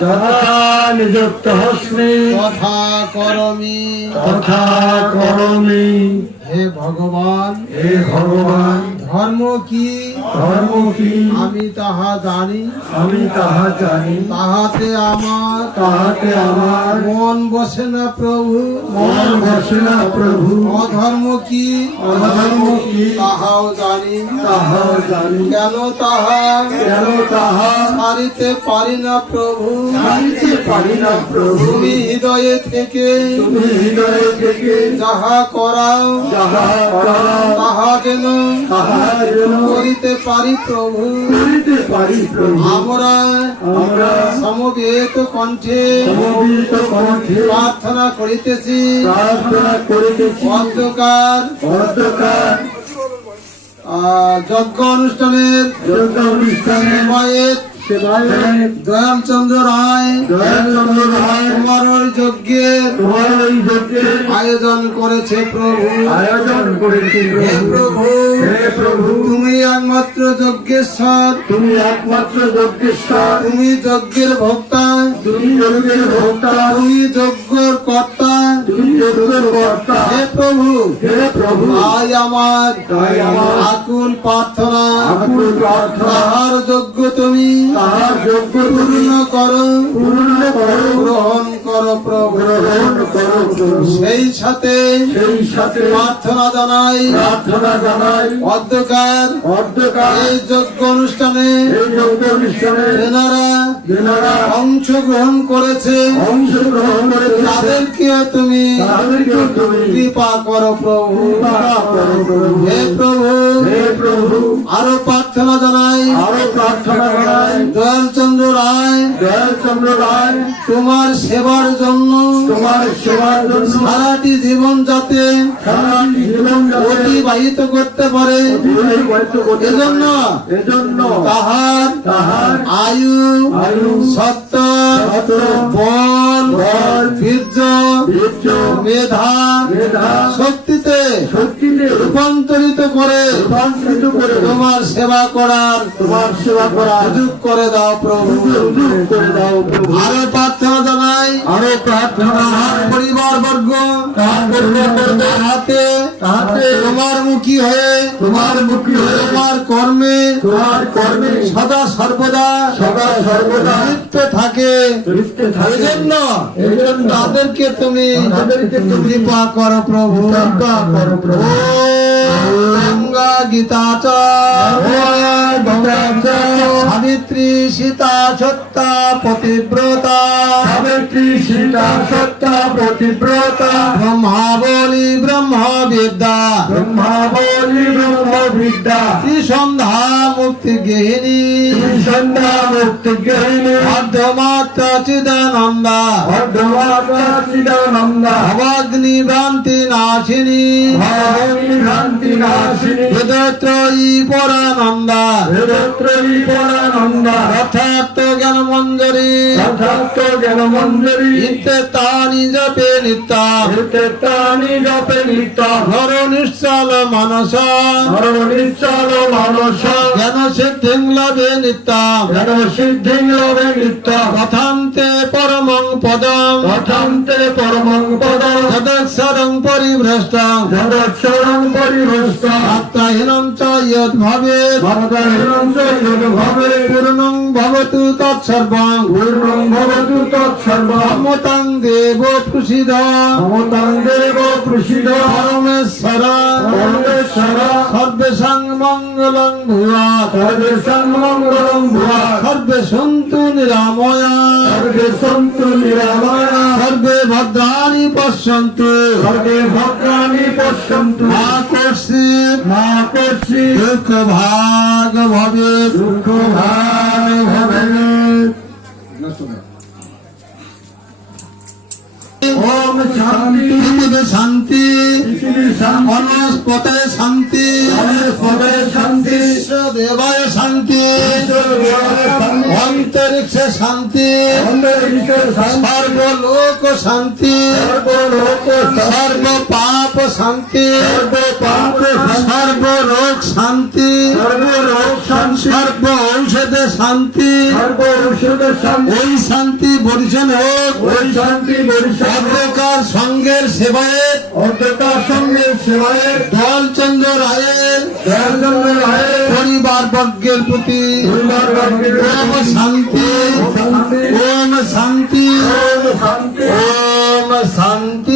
যথা নিযুক্তস্মি তথা করমি। হে ভগবান ধর্ম কি আমি তাহা জানি তাহাতে আমার মন বসে না প্রভু অধর্ম কি তাহাও জানি কেন তাহা ছাড়িতে পারি না প্রভু তুমি হৃদয়ে থেকে যাহা করাও তাহা যেন করিতে পারি প্রভু আমরা সমবেত কণ্ঠে প্রার্থনা করিতেছি অন্ধকার যজ্ঞ অনুষ্ঠানের দয়ালচন্দ্র রায় তোমার যজ্ঞের আয়োজন করেছে প্রভু। হে প্রভু তুমি একমাত্র যজ্ঞেশ্বর তুমি যজ্ঞের ভোক্তা তুমি যজ্ঞের কর্তা হে প্রভু তাই আমার আকুল প্রার্থনা তাহার যজ্ঞ তুমি পূর্ণ করো গ্রহণ করো প্রভু। সেই সাথে প্রার্থনা জানাই অন্ধকার এই যজ্ঞ অনুষ্ঠানে যারা অংশগ্রহণ করেছে তাদেরকে তুমি কৃপা করো প্রভু। হে প্রভু আরো প্রার্থনা জানাই দয়ালচন্দ্র রায় তোমার সেবার জন্য সারাটি জীবন যাতে অতিবাহিত করতে পারে এজন্য তাহার আয়ু সত্য বল বীর্য মেধা শক্তিতে রূপান্তরিত করে তোমার সেবা করার সুযোগ করে দাও প্রভু। আরো প্রার্থনা জানাই পরিবার বর্গ হাতে তোমার মুখী হয়ে তোমার কর্মে সদা সর্বদা লিপ্ত থাকে এজন্য তাদেরকে তুমি কৃপা করো প্রভু। গীতা সাবিত্রী সীতা সত্তা পতিব্রতা ব্রহ্মাবলী ব্রহ্মবিদ্যা ত্রিসন্ধ্যা মুক্তি গেহিনী অর্ধমাত্রা চিদানন্দা ভবাগ্নি ভ্রান্তি নাশিনী বেদত্রয়ী পরানন্দা যথার্থ জ্ঞান মঞ্জরি নিত্যে তানি জপে নিত্য নিত্যম নিত্যতানি জপে নিত্যম নর নিশ্চল মানস নর নিশ্চল মানস জ্ঞান সিদ্ধিং লভে নিত্যম জ্ঞান সিদ্ধিং লভে নিত্যম কথান্তে পরমং পদম কথান্তে পরমং পদম যদক্ষরং পরিভ্রষ্টং যদক্ষরং পরিভ্রষ্টম আত্মাহীনং চ ইয়ৎ ভবেৎ ভবদাহীনং চ ইয়ৎ ভবেৎ পূর্ণং ভবতু তৎসর্বং পূর্ণং ভবতু তৎসর্বং মমতাং দেব প্রসিদ মমতাং দেব প্রসিদ পরমেশ্বর পরমেশ্বর সর্বেষাং মঙ্গলং ভূয়াৎ সর্বেষাং মঙ্গলং ভূয়াৎ সর্বে সন্তু নিরাময়া সর্বে সন্তু নিরাময়া সর্বে ভদ্রাণি পশ্যন্তু সর্বে ভদ্রাণি পশ্যন্তু মা কর্ষিৎ মা কর্ষি দুঃখ ভাগ ভবে দুঃখ ভাগ ভবেৎ। ওম শান্তি পৃথিবী শান্তি পৃথিবী শান্তি বনস্পতে শান্তি বনস্পতে শান্তি দেবায় শান্তি শান্তি অন্তরিক্ষে শান্তি অন্তরিক্ষে শান্তি সর্বলোক শান্তি সর্বলোক সর্ব পাপ শান্তি সর্বপাপ সর্বরোগ শান্তি সর্বরোগ শান্তি সর্ব ঔষধে শান্তি সর্ব ঔষধ শান্তি ওই শান্তি বরিশন হোক ওই শান্তি বরিশাল অন্ধকার সঙ্গের সেবায় অধ্যতার সঙ্গে সেবায় দলচন্দ্র রায়ের দয়াচন্দ্র রায়ের পরিবার বর্গের প্রতি পরিবার বর্গের ওম শান্তি শান্তি ওম শান্তি ওম শান্তি ওম শান্তি